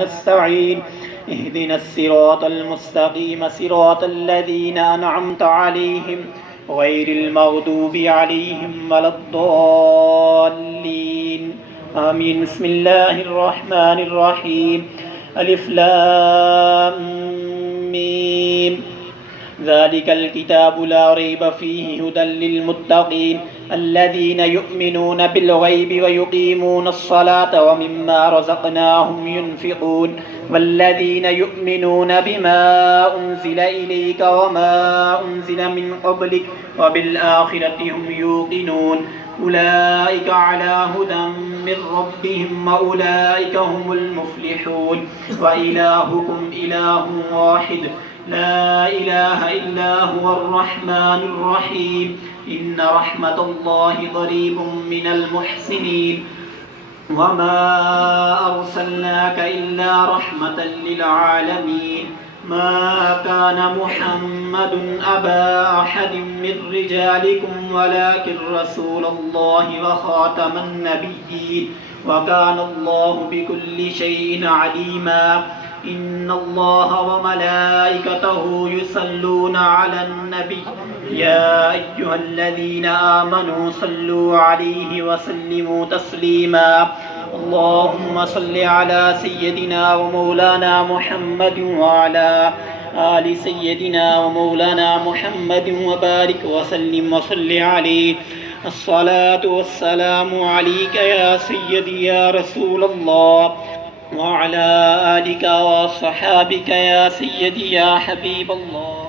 نستعين اهدنا الصراط المستقيم صراط الذين أنعمت عليهم غير المغضوب عليهم ولا الضالين آمين. بسم الله الرحمن الرحيم. ألف لام ميم ذلك الكتاب لا ريب فيه هدى للمتقين الذين يؤمنون بالغيب ويقيمون الصلاة ومما رزقناهم ينفقون والذين يؤمنون بما أنزل إليك وما أنزل من قبلك وبالآخرة هم يوقنون أولئك على هدى من ربهم وأولئك هم المفلحون. وإلهكم إله واحد لا إله إلا هو الرحمن الرحيم. إن رحمة الله قريب من المحسنين. وما أرسلناك إلا رحمة للعالمين. ما كان محمد أبا أحد من رجالكم ولكن رسول الله وخاتم النبيين وكان الله بكل شيء عليما. إن الله وملائكته يصلون على النبي يا أيها الذين آمنوا صلوا عليه وسلموا تسليما. اللهم صل على سيدنا ومولانا محمد وعلى آل سيدنا ومولانا محمد وبارك وسلم وصل عليه. الصلاة والسلام عليك يا سيدي يا رسول الله وعلى آلك وصحابك يا سيدي يا حبيب الله.